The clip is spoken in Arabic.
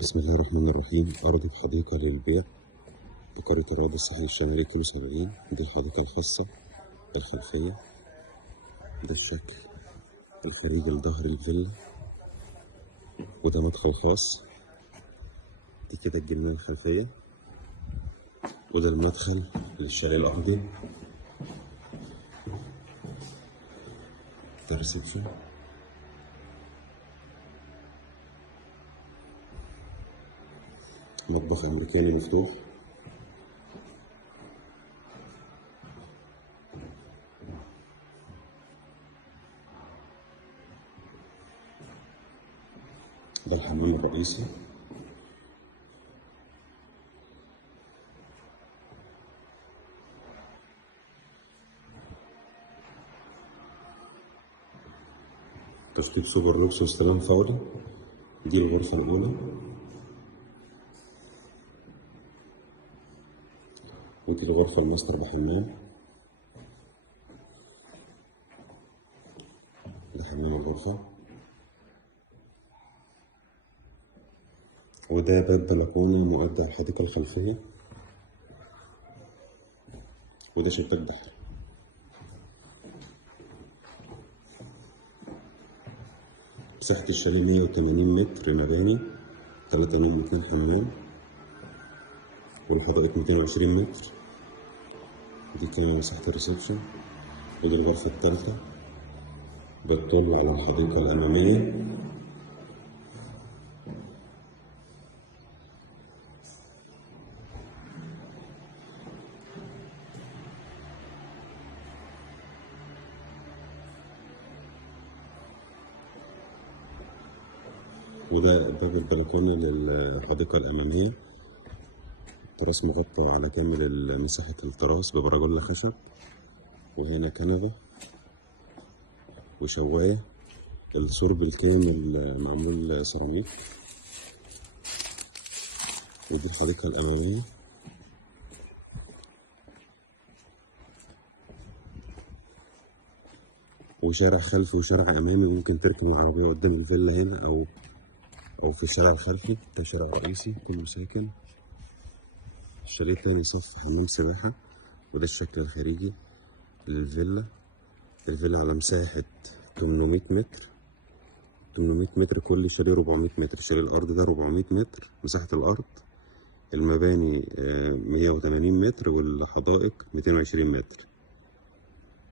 بسم الله الرحمن الرحيم. أرض بحديقة للبيع بقرية الروضة الساحل الشمالي كيلو 70. دي الحديقة الخاصة الخلفية. ده الشكل الخارجي لظهر الفيلا، وده مدخل خاص. دي كده الجنينة الخلفية، وده المدخل للشاليه الأرضي. ده الريسبشن. مطبخ أمريكاني مفتوح. ده الحمام الرئيسي. تشطيب سوبر لوكس واستلام فوري. دي الغرفة الأولى، ودي الغرفة الماستر بحمام. ده حمام الغرفة، وده باب بلكونة مؤدي على الحديقة الخلفية، وده شباك بحر. مساحة الشاليه 180 متر مباني، 3 نوم و2 حمام، والحدائق 220 متر. دي كمان مساحة الريسبشن. ودي الغرفة التالتة بتطل على الحديقة الأمامية. وده باب البلكونة للحديقة الأمامية. التراس مغطى على كامل مساحة التراس ببراجولة خشب، وهنا كنبة وشواية. السور بالكامل معمول سيراميك. ودي الحديقة الأمامية. وشارع خلفي وشارع أمامي، ممكن تركن العربية قدام الفيلا هنا أو في الشارع الخلفي. ده شارع رئيسي كله ساكن. الشاليه التاني صف حمام سباحة. وده الشكل الخارجي للفيلا. الفيلا على مساحة 800 متر. 800 متر، كل شاليه 400 متر. شاليه الأرض ده 400 متر مساحة الأرض. المباني 180 متر، والحدائق 220 متر.